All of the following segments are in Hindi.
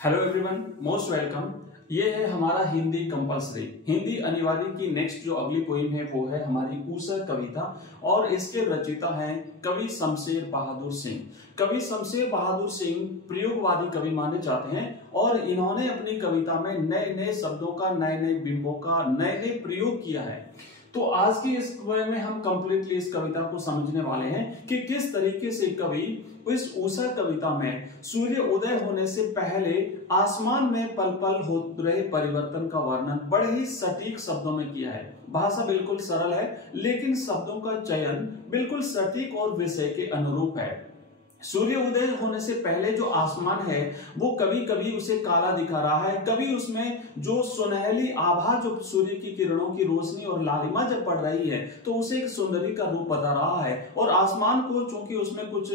Hello everyone, most welcome. ये है हमारा हिंदी कंपलसरी, हिंदी अनिवार्य की नेक्स्ट जो अगली पोइम है वो है हमारी ऊषर कविता और इसके रचयिता हैं कवि शमशेर बहादुर सिंह। कवि शमशेर बहादुर सिंह प्रयोगवादी कवि माने जाते हैं और इन्होंने अपनी कविता में नए नए शब्दों का, नए नए बिंबों का, नए नए प्रयोग किया है। तो आज की इस वे में हम कंप्लीटली इस कविता को समझने वाले हैं कि किस तरीके से कवि इस ऊषर कविता में सूर्य उदय होने से पहले आसमान में पल पल हो रहे परिवर्तन का वर्णन बड़े ही सटीक शब्दों में किया है। भाषा बिल्कुल सरल है लेकिन शब्दों का चयन बिल्कुल सटीक और विषय के अनुरूप है। सूर्य उदय होने से पहले जो आसमान है वो कभी कभी उसे काला दिखा रहा है, कभी उसमें जो सुनहली आभा जो सूर्य की किरणों की रोशनी और लालिमा जब पड़ रही है तो उसे एक सुंदरी का रूप बता रहा है। और आसमान को चूंकि उसमें कुछ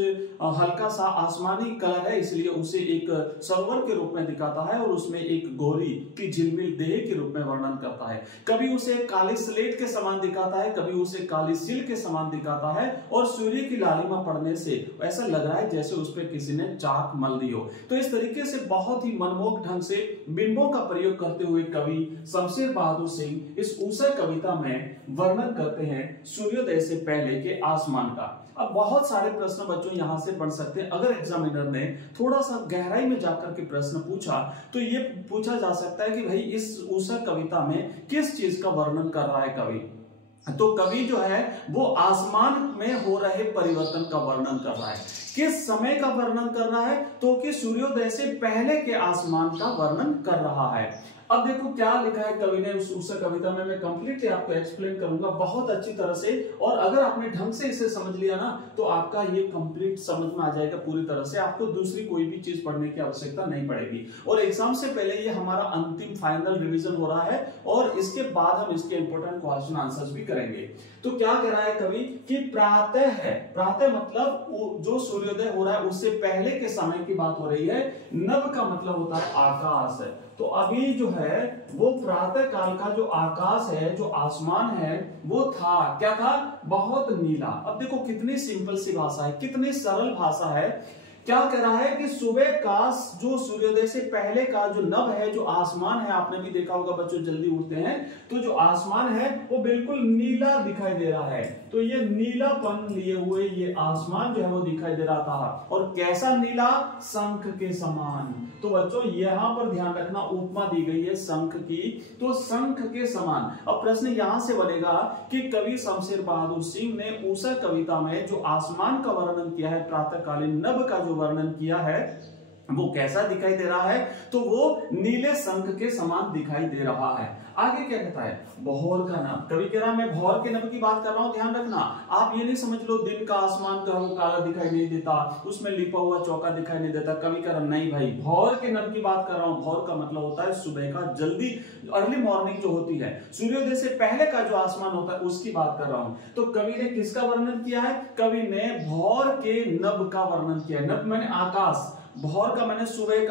हल्का सा आसमानी कलर है इसलिए उसे एक सरोवर के रूप में दिखाता है और उसमें एक गौरी की झिलमिल देह के रूप में वर्णन करता है। कभी उसे काली स्लेट के समान दिखाता है, कभी उसे काली सिल के समान दिखाता है और सूर्य की लालिमा पड़ने से ऐसा लग रहा है जैसे उस पर किसी ने चाक मल दी हो। तो इस तरीके से बहुत ही मनमोहक ढंग से बिंबों का प्रयोग करते हुए कवि शमशेर बहादुर सिंह इस ऊषर कविता में वर्णन करते हैं सूर्योदय से पहले के आसमान का। अब बहुत सारे प्रश्न बच्चों यहां से पढ़ सकते हैं। अगर एग्जामिनर ने थोड़ा सा गहराई में जाकर के प्रश्न पूछा तो ये पूछा जा सकता है कि भाई इस ऊषर कविता में किस चीज का वर्णन कर रहा है कवि। तो कवि जो है वो आसमान में हो रहे परिवर्तन का वर्णन कर रहा है। किस समय का वर्णन कर रहा है? तो कि सूर्योदय से पहले के आसमान का वर्णन कर रहा है। अब देखो क्या लिखा है कवि ने उस ऊषर कविता में। मैं कंप्लीटली आपको एक्सप्लेन करूंगा बहुत अच्छी तरह से, और अगर आपने ढंग से इसे समझ लिया ना तो आपका ये कंप्लीट समझ में आ जाएगा पूरी तरह से। आपको दूसरी कोई भी चीज पढ़ने की आवश्यकता नहीं पड़ेगी। और एग्जाम से पहले ये हमारा अंतिम फाइनल रिवीजन हो रहा है और इसके बाद हम इसके इंपोर्टेंट क्वेश्चन आंसर्स भी करेंगे। तो क्या कह रहा है कवि कि प्रातः है, प्रातः मतलब जो सूर्योदय हो रहा है उससे पहले के समय की बात हो रही है। नभ का मतलब होता है आकाश है। तो अभी जो है वो प्रातः काल का जो आकाश है, जो आसमान है वो था, क्या था? बहुत नीला। अब देखो कितनी सिंपल सी भाषा है, कितनी सरल भाषा है। क्या कह रहा है कि सुबह का जो सूर्योदय से पहले का जो नभ है, जो आसमान है, आपने भी देखा होगा बच्चों जल्दी उठते हैं तो जो आसमान है वो बिल्कुल नीला दिखाई दे रहा है। तो ये नीलापन लिए हुए ये आसमान जो है वो दिखाई दे रहा था। और कैसा नीला? शंख के समान। तो बच्चों यहां पर ध्यान रखना, उपमा दी गई है शंख की, तो शंख के समान। अब प्रश्न यहां से बनेगा कि कवि शमशेर बहादुर सिंह ने ऊषर कविता में जो आसमान का वर्णन किया है, प्रातःकालीन नभ का जो वर्णन किया है वो कैसा दिखाई दे रहा है? तो वो नीले शंख के समान दिखाई दे रहा है। आगे क्या कहता है? भौर का नभ। कवि कह रहा है मैं भौर के नभ की बात कर रहा हूं, ध्यान रखना। आप ये नहीं समझ लो दिन का आसमान का वो काला दिखाई नहीं देता, उसमें लिपा हुआ चौका दिखाई नहीं देता। कवि कह रहा नहीं भाई, भौर के नभ की बात कर रहा हूं। भौर का मतलब होता है सुबह का जल्दी, अर्ली मॉर्निंग जो होती है, सूर्योदय से पहले का जो आसमान होता है उसकी बात कर रहा हूं। तो कवि ने किसका वर्णन किया है? कवि ने भौर के नभ का वर्णन किया है। नभ माने आकाश, भौर का मैंने सुबह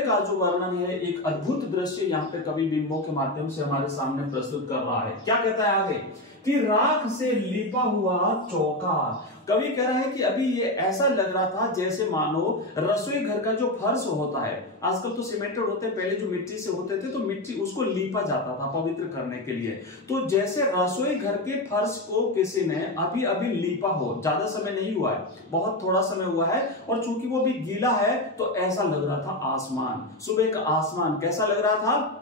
का जो वर्णन है, एक अद्भुत दृश्य यहाँ पे कवि बिंबों के माध्यम से हमारे सामने प्रस्तुत कर रहा है। क्या कहता है आगे कि राख से लिपा हुआ चौका। कवि कह रहा है कि अभी ये ऐसा लग रहा था जैसे मानो रसोई घर का जो फर्श होता है, आजकल तो सीमेंटेड होते हैं, पहले जो मिट्टी से होते थे तो मिट्टी उसको लीपा जाता था पवित्र करने के लिए। तो जैसे रसोई घर के फर्श को किसी ने अभी अभी लीपा हो, ज्यादा समय नहीं हुआ है, बहुत थोड़ा समय हुआ है, और चूंकि वो भी गीला है तो ऐसा लग रहा था आसमान, सुबह का आसमान कैसा लग रहा था?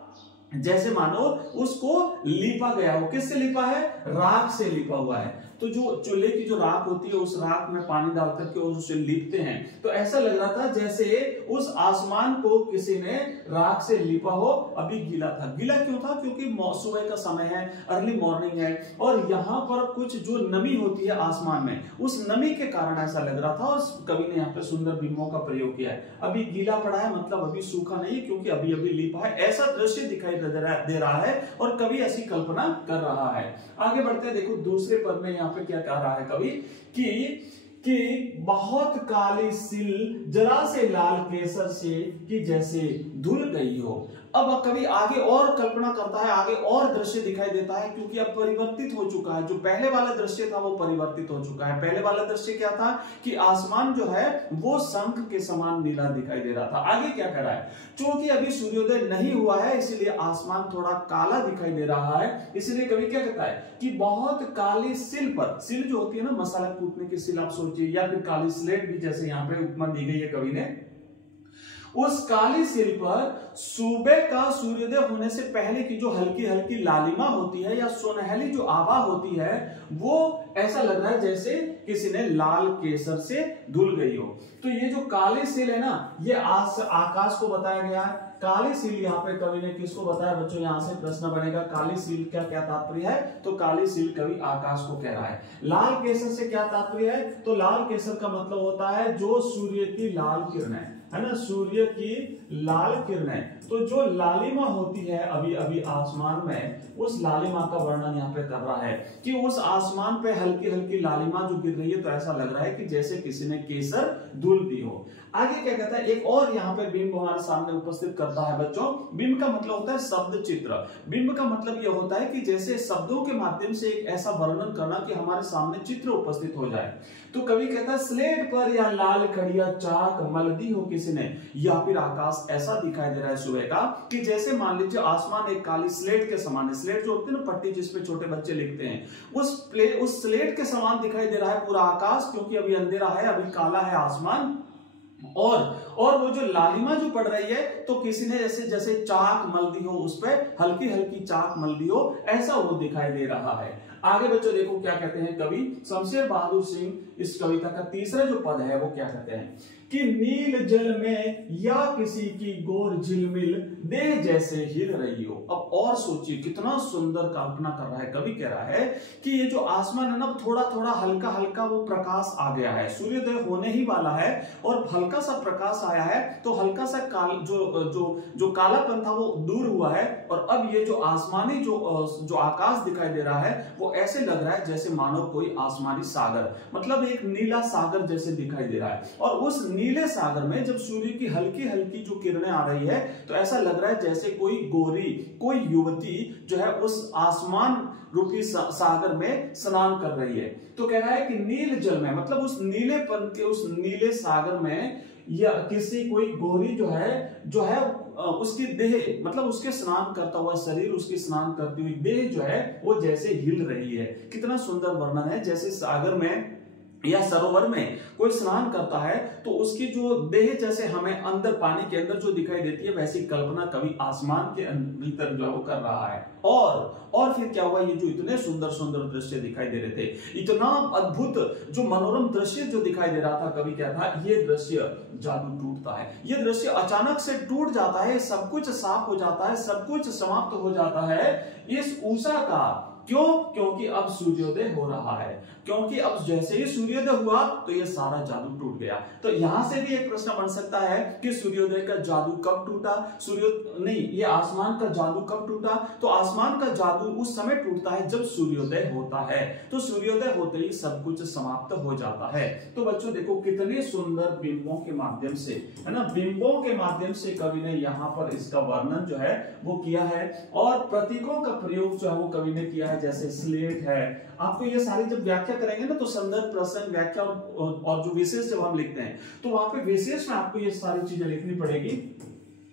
जैसे मानो उसको लीपा गया हो। किससे लीपा है? राख से लीपा हुआ है। तो जो चूल्हे की जो राख होती है उस राख में पानी डाल करके और उसे लीपते हैं, तो ऐसा लग रहा था जैसे उस आसमान को किसी ने राख से लीपा हो। अभी गीला था। गीला क्यों था? क्योंकि सुबह का समय है, अर्ली मॉर्निंग है, और यहाँ पर कुछ जो नमी होती है आसमान में, उस नमी के कारण ऐसा लग रहा था। और कवि ने यहाँ पे सुंदर बिंबों का प्रयोग किया है। अभी गीला पड़ा है मतलब अभी सूखा नहीं, क्योंकि अभी अभी लीपा है, ऐसा दृश्य दिखाई दे रहा है और कवि ऐसी कल्पना कर रहा है। आगे बढ़ते हैं, देखो दूसरे पद में यहाँ पे क्या कह रहा है कवि कि कि बहुत काली सिल जरा से लाल केसर से कि जैसे धुल गई हो। अब कवि आगे और कल्पना करता है, आगे और दृश्य दिखाई देता है, क्योंकि अब परिवर्तित हो चुका है। जो पहले वाला दृश्य था वो परिवर्तित हो चुका है। पहले वाला दृश्य क्या था कि आसमान जो है वो शंख के समान नीला दिखाई दे रहा था। आगे क्या कर रहा है, क्योंकि अभी सूर्योदय नहीं हुआ है इसलिए आसमान थोड़ा काला दिखाई दे रहा है। इसलिए कवि क्या कहता है कि बहुत काली सिल पर, सिल जो होती है ना मसाला कूटने की सिल आप सोचिए, या फिर काली स्लेट भी जैसे यहाँ पे उपमा दी गई है कवि ने, उस काली सिल पर सुबह का सूर्योदय होने से पहले की जो हल्की हल्की लालिमा होती है या सुनहली जो आभा होती है वो ऐसा लग रहा है जैसे किसी ने लाल केसर से धुल गई हो। तो ये जो काली सिल है ना, ये आकाश को बताया गया है। काली सील यहाँ पे कवि ने किसको बताया बच्चों, यहाँ से प्रश्न बनेगा काली सील क्या क्या तात्पर्य है, तो काली सील कवि आकाश को कह रहा है। लाल केसर से क्या तात्पर्य है, तो लाल केसर का मतलब होता है जो सूर्य की लाल किरणें है ना, सूर्य की लाल किरणें, तो जो लालिमा होती है अभी अभी आसमान में, उस लालिमा का वर्णन यहाँ पे कर रहा है कि उस आसमान पे हल्की हल्की लालिमा जो गिर रही है, तो ऐसा लग रहा है कि जैसे किसी ने केसर धुल दी हो। आगे क्या कहता है, एक और यहाँ पे बिंब हमारे सामने उपस्थित करता है बच्चों। बिंब का मतलब होता है शब्द चित्र। बिंब का मतलब यह होता है कि जैसे शब्दों के माध्यम से एक ऐसा वर्णन करना कि हमारे सामने चित्र उपस्थित हो जाए। तो कवि कहता है स्लेट पर या लाल कड़िया चाक मल दी हो किसी ने, या फिर आकाश ऐसा दिखाई दे रहा है सुबह का कि जैसे मान लीजिए आसमान एक काली स्लेट के समान है। स्लेट जो होती है ना पट्टी जिसपे छोटे बच्चे लिखते हैं, उस स्लेट के समान दिखाई दे रहा है पूरा आकाश, क्योंकि अभी अंधेरा है, अभी काला है आसमान। और वो जो लालिमा जो पड़ रही है, तो किसी ने जैसे चाक मल दी हो, उस पर हल्की हल्की चाक मल दी हो, ऐसा वो दिखाई दे रहा है। आगे बच्चों देखो क्या कहते हैं कवि शमशेर बहादुर सिंह इस कविता का तीसरा जो पद है वो क्या कहते हैं कि नील जल में या किसी की गोर झिलमिल देह जैसे हिल रही हो। अब और सोचिए कितना सुंदर कल्पना कर रहा है कवि, कह रहा है कि ये जो आसमान है ना थोड़ा थोड़ा हल्का हल्का वो प्रकाश आ गया है, सूर्योदय होने ही वाला है और हल्का सा प्रकाश आया है, तो हल्का सा जो कालापन था वो दूर हुआ है। और अब ये जो आसमानी जो आकाश दिखाई दे रहा है वो ऐसे लग रहा है जैसे मानो कोई आसमानी सागर, मतलब एक नीला सागर जैसे दिखाई दे रहा है। और उस नीले सागर में जब सूर्य की हल्की हल्की जो किरणें आ रही है, तो ऐसा लग रहा है जैसे कोई गोरी, कोई युवती जो है उस आसमान रूपी सागर में स्नान कर रही है। तो कह रहा है कि नील जल में, मतलब उस नीलेपन के उस नीले सागर में या किसी कोई गोरी जो है उसकी देह, मतलब उसके स्नान करता हुआ शरीर, उसकी स्नान करती हुई देह जो है वो जैसे हिल रही है। कितना सुंदर वर्णन है, जैसे सागर में या सरोवर में कोई स्नान करता है तो उसकी जो देह जैसे हमें अंदर पानी के अंदर जो दिखाई देती है, वैसी कल्पना कवि आसमान के भीतर जो है वो कर रहा है। और फिर क्या हुआ, ये जो इतने सुंदर सुंदर दृश्य दिखाई दे रहे थे, इतना अद्भुत जो मनोरम दृश्य जो दिखाई दे रहा था, कवि क्या था, ये दृश्य जादू टूटता है, ये दृश्य अचानक से टूट जाता है, सब कुछ साफ हो जाता है, सब कुछ समाप्त हो जाता है इस उषा का। क्यों? क्योंकि अब सूर्योदय हो रहा है, क्योंकि अब जैसे ही सूर्योदय हुआ तो ये सारा जादू टूट गया। तो यहां से भी एक प्रश्न बन सकता है कि सूर्योदय का जादू कब टूटा, ये आसमान का जादू कब टूटा। तो आसमान का जादू उस समय टूटता है जब सूर्योदय होता है, तो सूर्योदय होते ही सब कुछ समाप्त हो जाता है। तो बच्चों देखो कितने सुंदर बिंबों के माध्यम से, है ना, बिंबों के माध्यम से कवि ने यहाँ पर इसका वर्णन जो है वो किया है, और प्रतीकों का प्रयोग जो है वो कवि ने किया है, जैसे स्लेट है। आपको ये सारी जब व्याख्या करेंगे ना, तो संदर्भ, प्रसंग, व्याख्या और जो विशेष जब हम लिखते हैं तो वहां पे विशेष में आपको ये सारी चीजें लिखनी पड़ेगी।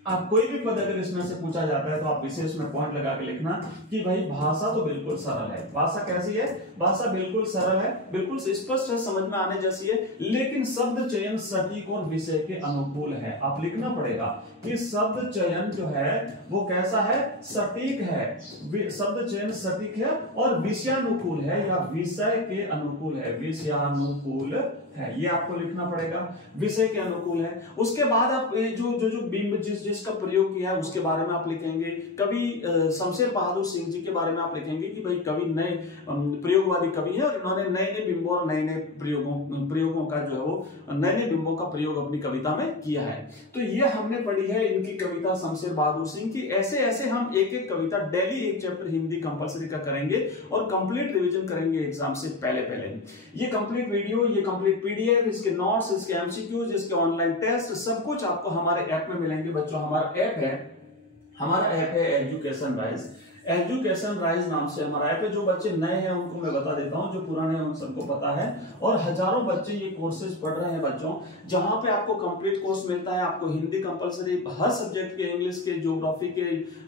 आप कोई भी पद अगर इसमें से पूछा जाता है तो आप विशेष में पॉइंट लगा के लिखना कि भाई भाषा तो बिल्कुल सरल है। भाषा कैसी है? भाषा बिल्कुल सरल है, बिल्कुल स्पष्ट है, समझ में आने जैसी है, लेकिन शब्द चयन सटीक और विषय के अनुकूल है। आप लिखना पड़ेगा कि शब्द चयन जो है वो कैसा है, सटीक है, शब्द चयन सटीक है और विषयानुकूल है या विषय के अनुकूल है, विषयानुकूल है, ये आपको लिखना पड़ेगा, विषय के अनुकूल है। उसके बाद आप जो बिंब जिसका प्रयोग किया है उसके बारे में आप लिखेंगे। कवि शमशेर बहादुर सिंह जी के बारे में आप लिखेंगे कि भाई कवि नए प्रयोगवादी कवि है और इन्होंने नए नए बिंबों और नए नए प्रयोगों का जो है वो नए नए बिंबों का प्रयोग अपनी कविता में किया है। तो ये हमने पढ़ी है इनकी कविता शमशेर बहादुर सिंह की। ऐसे ऐसे हम एक एक कविता डेली एक चैप्टर हिंदी कंपलसरी का करेंगे और कंप्लीट रिविजन करेंगे एग्जाम से पहले। ये कंप्लीट वीडियो, ये कंप्लीट पीडीएफ, इसके नोट्स, इसके एमसीक्यूज, इसके ऑनलाइन टेस्ट, सब कुछ आपको हमारे ऐप में मिलेंगे बच्चों। हमारा ऐप है एजुकेशन राइज। एजुकेशन राइज नाम से हमारा ऐप है। जो बच्चे नए हैं उनको मैं बता देता हूं, जो पुराने हैं उन सबको पता है। और हजारों बच्चे ये कोर्सेज पढ़ रहे हैं बच्चों, जहां पे आपको कंप्लीट कोर्स मिलता है। आपको हिंदी कंपलसरी, हर सब्जेक्ट के, इंग्लिश के, ज्योग्राफी के,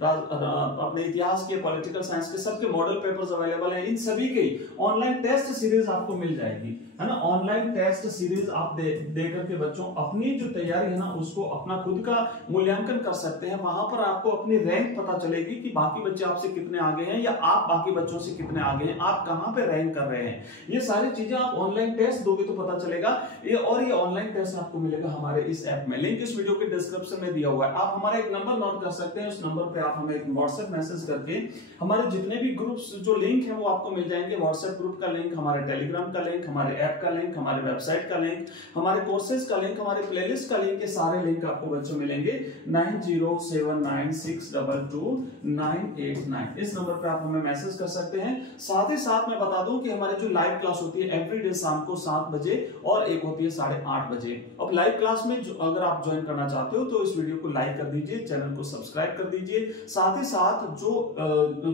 अपने इतिहास के, पॉलिटिकल साइंस के, सबके मॉडल पेपर्स अवेलेबल हैं। इन सभी की ऑनलाइन टेस्ट सीरीज आपको मिल जाएगी, है ना। ऑनलाइन टेस्ट सीरीज आप दे करके बच्चों अपनी जो तैयारी है ना उसको अपना खुद का मूल्यांकन कर सकते हैं। वहां पर आपको अपनी रैंक पता चलेगी कि बाकी बच्चे आपसे कितने आगे हैं या आप बाकी बच्चों से कितने आगे हैं, आप कहां पे रैंक कर रहे हैं। ये सारी चीजें आप ऑनलाइन टेस्ट दोगे तो पता चलेगा। ये ऑनलाइन टेस्ट आपको मिलेगा हमारे इस ऐप में। लिंक इस वीडियो के डिस्क्रिप्शन में दिया हुआ है। आप हमारा एक नंबर नोट कर सकते हैं। उस नंबर पे आप हमें एक व्हाट्सएप मैसेज करके हमारे जितने भी ग्रुप्स जो लिंक है वो आपको मिल जाएंगे। व्हाट्सएप ग्रुप का लिंक, हमारे टेलीग्राम का लिंक, हमारे ऐप का लिंक, हमारे वेबसाइट का लिंक, हमारे कोर्सेज का लिंक, हमारे प्लेलिस्ट का लिंक, ये सारे लिंक आपको बच्चों मिलेंगे 9079622989। इस नंबर पे आप हमें मैसेज कर सकते हैं। साथ ही साथ मैं बता दूं कि हमारी जो लाइव क्लास होती है एवरीडे शाम को 7 बजे और एक होती है 8:30 बजे। अब लाइव क्लास में अगर आप ज्वाइन करना चाहते हो तो इस वीडियो को लाइक कर दीजिए, चैनल को सब्सक्राइब कर दीजिए। साथ ही साथ जो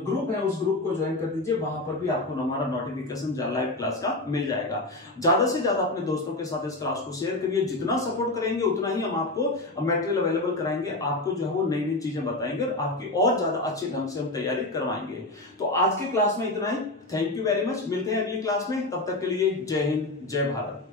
ग्रुप है उस ग्रुप को ज्वाइन कर दीजिए। वहां पर भी आपको हमारा नोटिफिकेशन लाइव क्लास का मिल जाएगा। ज्यादा से ज्यादा अपने दोस्तों के साथ इस क्लास को शेयर करिए। जितना सपोर्ट करेंगे उतना ही हम आपको मटेरियल अवेलेबल कराएंगे, आपको जो है वो नई नई चीजें बताएंगे और आपकी और ज्यादा अच्छे ढंग से हम तैयारी करवाएंगे। तो आज की क्लास में इतना ही। Thank you very much. मिलते हैं अगली क्लास में। तब तक के लिए जय हिंद, जय भारत।